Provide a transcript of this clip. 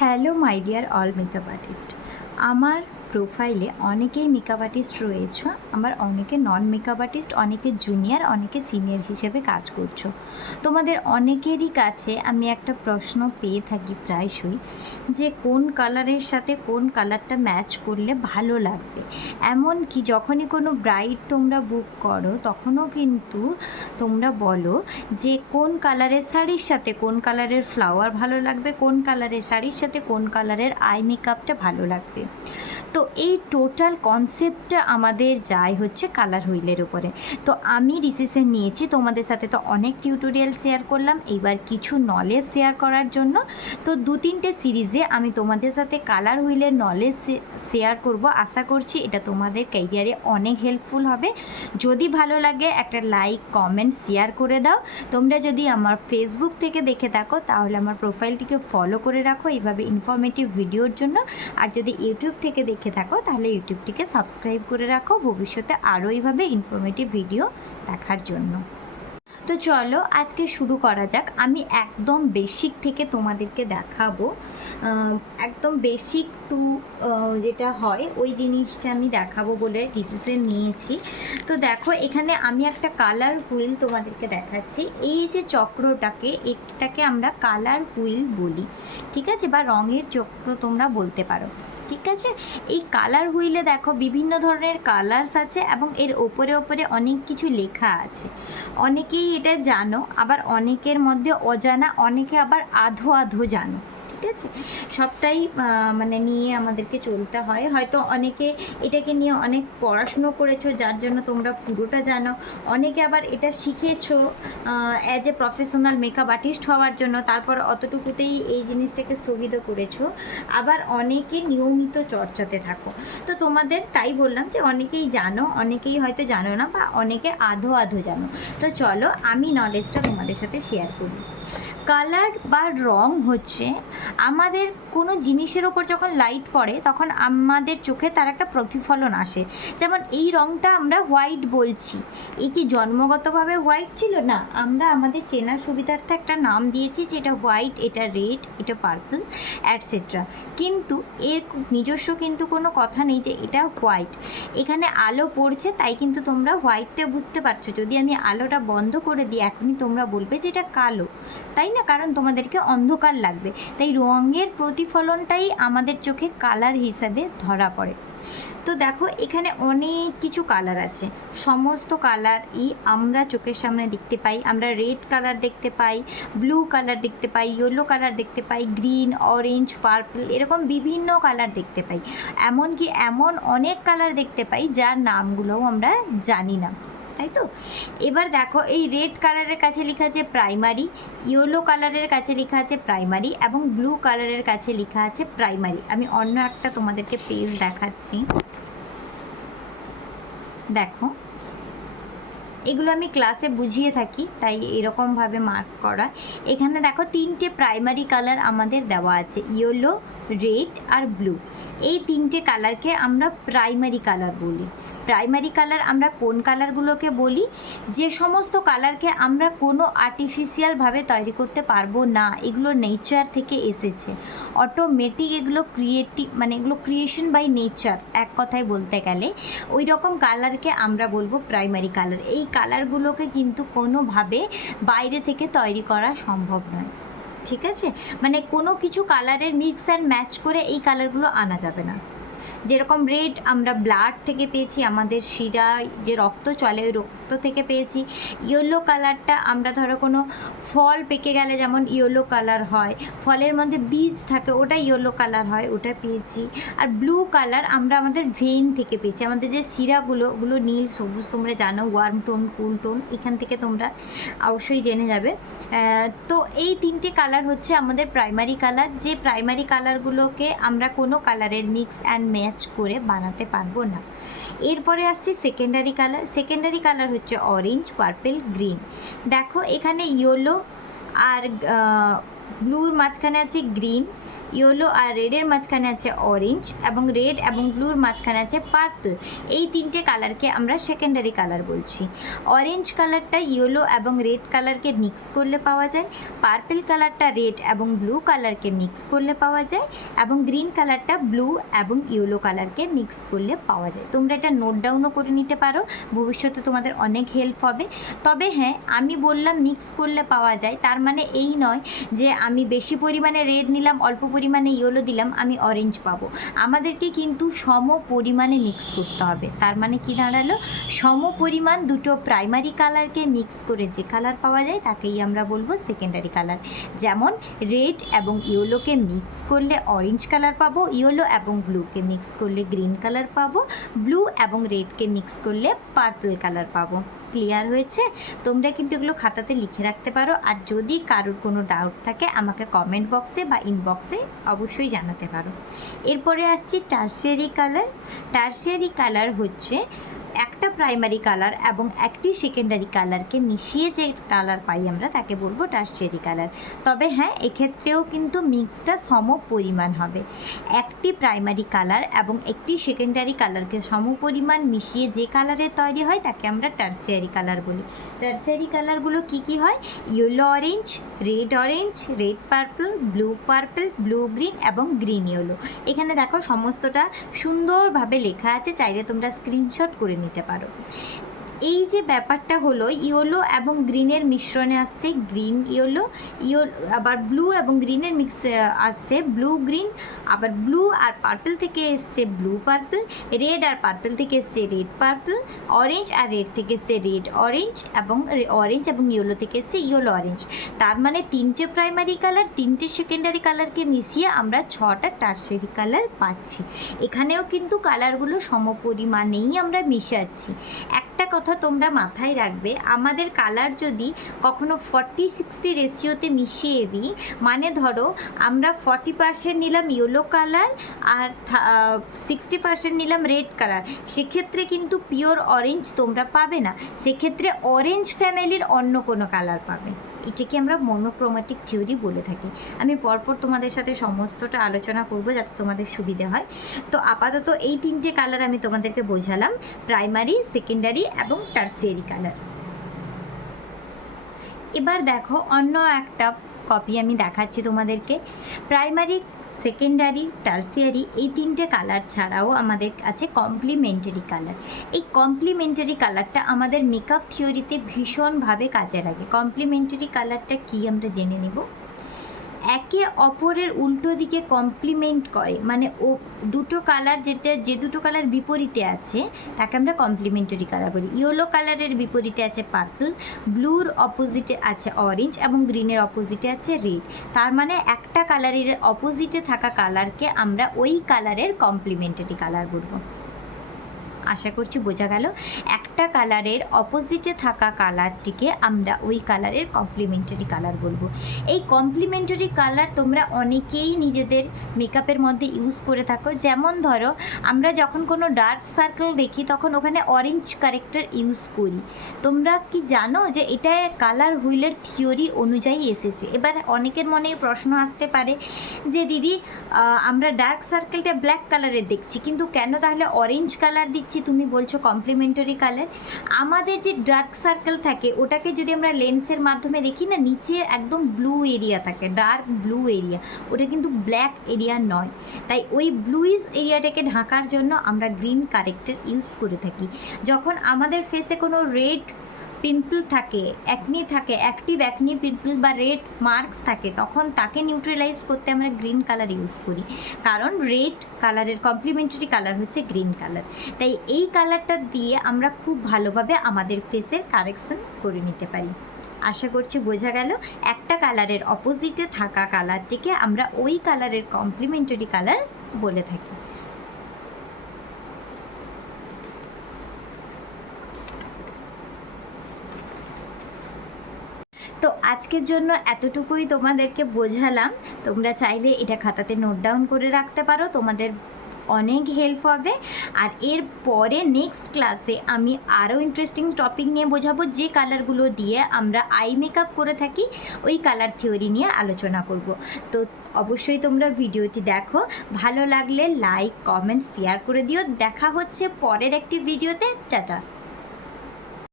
Hello my dear all makeup artist. আমার প্রোফাইলে অনেকেই মেকআপ আর্টিস্ট রয়েছে, আমার অনেকে নন মেকআপ আর্টিস্ট, অনেকে জুনিয়র, অনেকে সিনিয়র হিসেবে কাজ করছো। তোমাদের অনেকেরই কাছে আমি একটা প্রশ্ন পেয়ে থাকি প্রায়শই, যে কোন কালারের সাথে কোন কালারটা ম্যাচ করলে ভালো লাগবে। এমনকি যখনই কোনো ব্রাইড তোমরা বুক করো তখনও কিন্তু তোমরা বলো যে কোন কালারের শাড়ির সাথে কোন কালারের ফ্লাওয়ার ভালো লাগবে, কোন কালারের শাড়ির সাথে কোন কালারের আই মেকআপটা ভালো লাগবে। তো এই টোটাল কনসেপ্টটা আমাদের যায় হচ্ছে কালার হুইলের উপরে। তো আমি ডিসিশন নিয়েছি তোমাদের সাথে তো অনেক টিউটোরিয়াল শেয়ার করলাম, এইবার কিছু নলেজ শেয়ার করার জন্য। তো 2-3টে সিরিজে আমি তোমাদের সাথে কালার হুইলের নলেজ শেয়ার করব। আশা করছি এটা তোমাদের ক্যারিয়ারে অনেক হেল্পফুল হবে। যদি ভালো লাগে একটা লাইক, কমেন্ট, শেয়ার করে দাও। তোমরা যদি আমার ফেসবুক থেকে দেখে থাকো তাহলে আমার প্রোফাইলটিকে ফলো করে রাখো এইভাবে ইনফরমেটিভ ভিডিওর জন্য। আর যদি ইউটিউব থেকে দেখে থাকো তাহলে ইউটিউবটিকে সাবস্ক্রাইব করে রাখো ভবিষ্যতে আরও এইভাবে ইনফরমেটিভ ভিডিও দেখার জন্য। তো চলো আজকে শুরু করা যাক। আমি একদম বেসিক থেকে তোমাদেরকে দেখাবো, একদম বেসিক টু যেটা হয় ওই জিনিসটা আমি দেখাবো বলে ডিসিশন নিয়েছি। তো দেখো এখানে আমি একটা কালার হুইল তোমাদেরকে দেখাচ্ছি। এই যে চক্রটাকে, এটাকে আমরা কালার হুইল বলি, ঠিক আছে, বা রঙের চক্র তোমরা বলতে পারো, ঠিক আছে। এই কালার হুইলে দেখো বিভিন্ন ধরনের কালার্স আছে এবং এর ওপরে ওপরে অনেক কিছু লেখা আছে। অনেকেই এটা জানো, আবার অনেকের মধ্যে অজানা, অনেকে আবার আধো আধো জানো, ঠিক আছে। সবটাই মানে নিয়ে আমাদেরকে চলতে হয়। হয়তো অনেকে এটাকে নিয়ে অনেক পড়াশুনো করেছো যার জন্য তোমরা পুরোটা জানো, অনেকে আবার এটা শিখেছো as a professional makeup artist হওয়ার জন্য, তারপর অতটুকুতেই এই জিনিসটাকে স্থগিত করেছো। আবার অনেকে নিয়মিত চর্চাতে থাকো। তো তোমাদের তাই বললাম যে অনেকেই জানো, অনেকেই হয়তো জানো না, বা অনেকে আধো আধো জানো। তো চলো আমি নলেজটা তোমাদের সাথে শেয়ার করি। কালার বা রং হচ্ছে আমাদের কোনো জিনিসের ওপর যখন লাইট পড়ে তখন আমাদের চোখে তার একটা প্রতিফলন আসে। যেমন এই রংটা আমরা হোয়াইট বলছি, এই কি জন্মগতভাবে হোয়াইট ছিল না, আমরা আমাদের চেনার সুবিধার্থে একটা নাম দিয়েছি যে এটা হোয়াইট, এটা রেড, এটা পার্পল অ্যাটসেট্রা। কিন্তু এর নিজস্ব কিন্তু কোনো কথা নেই যে এটা হোয়াইট। এখানে আলো পড়ছে তাই কিন্তু তোমরা হোয়াইটটা বুঝতে পারছো। যদি আমি আলোটা বন্ধ করে দিই এখনই তোমরা বলবে যে এটা কালো, তাই না, কারণ তোমাদেরকে অন্ধকার লাগবে। তাই রঙের প্রতিফলনটাই আমাদের চোখে কালার হিসাবে ধরা পড়ে। তো দেখো এখানে অনেক কিছু কালার আছে, সমস্ত কালারই আমরা চোখের সামনে দেখতে পাই। আমরা রেড কালার দেখতে পাই, ব্লু কালার দেখতে পাই, ইয়েলো কালার দেখতে পাই, গ্রিন, অরেঞ্জ, পার্পল, এরকম বিভিন্ন কালার দেখতে পাই। এমনকি এমন অনেক কালার দেখতে পাই যার নামগুলোও আমরা জানি না, তাই তো। এবার দেখো এই রেড কালারের কাছে লেখা আছে প্রাইমারি, ইয়েলো কালারের কাছে লেখা আছে প্রাইমারি, এবং ব্লু কালারের কাছে লেখা আছে প্রাইমারি। আমি অন্য একটা তোমাদেরকে পেজ দেখাচ্ছি, দেখো এগুলো আমি ক্লাসে বুঝিয়ে থাকি তাই এরকমভাবে মার্ক করা। এখানে দেখো 3টে প্রাইমারি কালার আমাদের দেওয়া আছে, ইয়েলো, রেড আর ব্লু। এই 3টে কালারকে আমরা প্রাইমারি কালার বলি। প্রাইমারি কালার আমরা কোন কালারগুলোকে বলি? যে সমস্ত কালারকে আমরা কোনো আর্টিফিশিয়ালভাবে তৈরি করতে পারবো না, এগুলো নেচার থেকে এসেছে, অটোমেটিক, এগুলো ক্রিয়েটিভ, মানে এগুলো ক্রিয়েশন বাই নেচার এক কথায় বলতে গেলে। ওই রকম কালারকে আমরা বলবো প্রাইমারি কালার। এই কালারগুলোকে কিন্তু কোনোভাবে বাইরে থেকে তৈরি করা সম্ভব নয়, ঠিক আছে। মানে কোনো কিছু কালারের মিক্স অ্যান্ড ম্যাচ করে এই কালারগুলো আনা যাবে না। যেরকম রেড আমরা ব্লাড থেকে পেয়েছি, আমাদের শিরায় যে রক্ত চলে ওই রক্ত থেকে পেয়েছি। ইয়েলো কালারটা আমরা ধরো কোনো ফল পেকে গেলে যেমন ইয়েলো কালার হয়, ফলের মধ্যে বীজ থাকে ওটা ইয়েলো কালার হয়, ওটা পেয়েছি। আর ব্লু কালার আমরা আমাদের ভেইন থেকে পেয়েছি, আমাদের যে শিরাগুলো ওগুলো নীল, সবুজ, তোমরা জানো, ওয়ার্ম টোন, কুল টোন, এখান থেকে তোমরা অবশ্যই জেনে যাবে। তো এই 3টে কালার হচ্ছে আমাদের প্রাইমারি কালার, যে প্রাইমারি কালারগুলোকে আমরা কোনো কালারের মিক্স অ্যান্ড ম্যাচ করে বানাতে পারবো না। এরপরে আসছে সেকেন্ডারি কালার। সেকেন্ডারি কালার হচ্ছে অরেঞ্জ, পার্পল, গ্রিন। দেখো এখানে ইয়েলো আর ব্লুর মাঝখানে আছে গ্রিন, ইয়েলো আর রেডের মাঝখানে আছে অরেঞ্জ, এবং রেড এবং ব্লুর মাঝখানে আছে পার্পল। এই তিনটে কালারকে আমরা সেকেন্ডারি কালার বলছি। অরেঞ্জ কালারটা ইয়েলো এবং রেড কালারকে মিক্স করলে পাওয়া যায়, পার্পল কালারটা রেড এবং ব্লু কালারকে মিক্স করলে পাওয়া যায়, এবং গ্রিন কালারটা ব্লু এবং ইয়েলো কালারকে মিক্স করলে পাওয়া যায়। তোমরা এটা নোট ডাউনও করে নিতে পারো, ভবিষ্যতে তোমাদের অনেক হেল্প হবে। তবে হ্যাঁ, আমি বললাম মিক্স করলে পাওয়া যায়, তার মানে এই নয় যে আমি বেশি পরিমাণে রেড নিলাম, অল্প পরিমাণে ইয়েলো দিলাম, আমি অরেঞ্জ পাবো। আমাদেরকে কিন্তু সম পরিমাণে মিক্স করতে হবে। তার মানে কি দাঁড়ালো, সম পরিমাণ দুটো প্রাইমারি কালারকে মিক্স করে যে কালার পাওয়া যায় তাকেই আমরা বলবো সেকেন্ডারি কালার। যেমন রেড এবং ইয়েলোকে মিক্স করলে অরেঞ্জ কালার পাবো, ইয়েলো এবং ব্লুকে মিক্স করলে গ্রিন কালার পাবো, ব্লু এবং রেডকে মিক্স করলে পার্পল কালার পাবো। ক্লিয়ার হয়েছে? তোমরা কিন্তু এগুলো খাতাতে লিখে রাখতে পারো, আর যদি কারোর কোনো ডাউট থাকে আমাকে কমেন্ট বক্সে বা ইনবক্সে অবশ্যই জানাতে পারো। এরপরে আসছি টারশিয়ারি কালার। টারশিয়ারি কালার হচ্ছে একটা প্রাইমারি কালার এবং একটি সেকেন্ডারি কালারকে মিশিয়ে যে কালার পাই আমরা তাকে বলবো টারশিয়ারি কালার। তবে হ্যাঁ, এক্ষেত্রেও কিন্তু মিক্সটা সম পরিমাণ হবে। একটি প্রাইমারি কালার এবং একটি সেকেন্ডারি কালারকে সম পরিমাণ মিশিয়ে যে কালারের তৈরি হয় তাকে আমরা টারশিয়ারি কালার বলি। টারশিয়ারি কালারগুলো কি কি হয়? Yellow orange, red purple, blue green এবং গ্রিন ইয়েলো। এখানে দেখো সমস্তটা সুন্দরভাবে লেখা আছে, চাইলে তোমরা স্ক্রিনশট করে নিতে পারো। এই যে ব্যাপারটা হলো, ইয়েলো এবং গ্রিনের মিশ্রণে আসছে গ্রিন ইয়েলো, আবার ব্লু এবং গ্রিনের মিক্স আসছে ব্লু গ্রিন, আবার ব্লু আর পার্পল থেকে এসছে ব্লু পার্পল, রেড আর পার্পল থেকে এসছে রেড পার্পল, অরেঞ্জ আর রেড থেকে এসছে রেড অরেঞ্জ, এবং অরেঞ্জ এবং ইয়েলো থেকে এসছে ইয়েলো অরেঞ্জ। তার মানে তিনটে প্রাইমারি কালার, তিনটে সেকেন্ডারি কালারকে মিশিয়ে আমরা 6টা টারশিয়ারি কালার পাচ্ছি। এখানেও কিন্তু কালারগুলো সমপরিমাণেই আমরা মিশাচ্ছি। একটা কথা তোমরা মাথায় রাখবে, আমাদের কালার যদি কখনো 40-60 রেশিওতে মিশিয়ে দিই, মানে ধরো আমরা 40% নিলাম ইয়েলো কালার আর 60% নিলাম রেড কালার, সেক্ষেত্রে কিন্তু পিওর অরেঞ্জ তোমরা পাবে না, সেক্ষেত্রে অরেঞ্জ ফ্যামিলির অন্য কোনো কালার পাবে। এটাকে আমরা মনোক্রোম্যাটিক থিওরি বলে থাকি। আমি পরপর তোমাদের সাথে সমস্তটা আলোচনা করব যাতে তোমাদের সুবিধা হয়। তো আপাতত এই তিনটে কালার আমি তোমাদেরকে বোঝালাম, প্রাইমারি, সেকেন্ডারি এবং টারশিয়ারি কালার। এবার দেখো অন্য একটা কপি আমি দেখাচ্ছি তোমাদেরকে। প্রাইমারি, সেকেন্ডারি, টারশিয়ারি এই তিনটে কালার ছাড়াও আমাদের আছে কমপ্লিমেন্টারি কালার। এই কমপ্লিমেন্টারি কালারটা আমাদের মেকআপ থিওরিতে ভীষণভাবে কাজে লাগে। কমপ্লিমেন্টারি কালারটা কি আমরা জেনে নেব। একে অপরের উল্টো দিকে কমপ্লিমেন্ট করে, মানে ও দুটো কালার যে দুটো কালার বিপরীতে আছে তাকে আমরা কমপ্লিমেন্টারি কালার বলি। ইয়েলো কালারের বিপরীতে আছে পার্পল, ব্লুর অপোজিটে আছে অরেঞ্জ এবং গ্রিনের অপোজিটে আছে রেড। তার মানে একটা কালারের অপোজিটে থাকা কালারকে আমরা ওই কালারের কমপ্লিমেন্টারি কালার বলবো। আশা করছি বোঝা গেল। একটা কালারের অপোজিটে থাকা কালারটিকে আমরা ওই কালারের কমপ্লিমেন্টারি কালার বলবো। এই কমপ্লিমেন্টারি কালার তোমরা অনেকেই নিজেদের মেকআপের মধ্যে ইউজ করে থাকো। যেমন ধরো আমরা যখন কোনো ডার্ক সার্কেল দেখি তখন ওখানে অরেঞ্জ কারেক্টার ইউজ করি। তোমরা কি জানো যে এটা কালার হুইলের থিওরি অনুযায়ী এসেছে? এবার অনেকের মনে প্রশ্ন আসতে পারে যে দিদি আমরা ডার্ক সার্কেলটা ব্ল্যাক কালারের দেখছি, কিন্তু কেন তাহলে অরেঞ্জ কালার দিচ্ছি তুমি বলছো কমপ্লিমেন্টারি কালার? আমাদের যে ডার্ক সার্কেল থাকে ওটাকে যদি আমরা লেন্সের মাধ্যমে দেখি না, নিচে একদম ব্লু এরিয়া থাকে, ডার্ক ব্লু এরিয়া, ওটা কিন্তু ব্ল্যাক এরিয়া নয়। তাই ওই ব্লুইশ এরিয়াটাকে ঢাকার জন্য আমরা গ্রিন কারেক্টার ইউজ করে থাকি। যখন আমাদের ফেসে কোনো রেড পিম্পল থাকে, অ্যাকনি থাকে, অ্যাক্টিভ অ্যাকনি পিম্পল বা রেড মার্কস থাকে, তখন তাকে নিউট্রালাইজ করতে আমরা গ্রিন কালার ইউজ করি, কারণ রেড কালারের কমপ্লিমেন্টারি কালার হচ্ছে গ্রিন কালার। তাই এই কালারটা দিয়ে আমরা খুব ভালোভাবে আমাদের ফেসের কারেকশন করে নিতে পারি। আশা করছি বোঝা গেল। একটা কালারের অপোজিটে থাকা কালারটিকে আমরা ওই কালারের কমপ্লিমেন্টারি কালার বলে থাকি। তো আজকের জন্য এতটুকুই তোমাদেরকে বোঝালাম। তোমরা চাইলে এটা খাতাতে নোট ডাউন করে রাখতে পারো। তোমাদের অনেক হেল্প হবে। আর এর পরে নেক্সট ক্লাসে আমি আরও ইন্টারেস্টিং টপিক নিয়ে বোঝাবো, যে কালারগুলো দিয়ে আমরা আই মেকআপ করে থাকি ওই কালার থিওরি নিয়ে আলোচনা করব। তো অবশ্যই তোমরা ভিডিওটি দেখো, ভালো লাগলে লাইক, কমেন্ট, শেয়ার করে দিও। দেখা হচ্ছে পরের একটি ভিডিওতে। টাটা।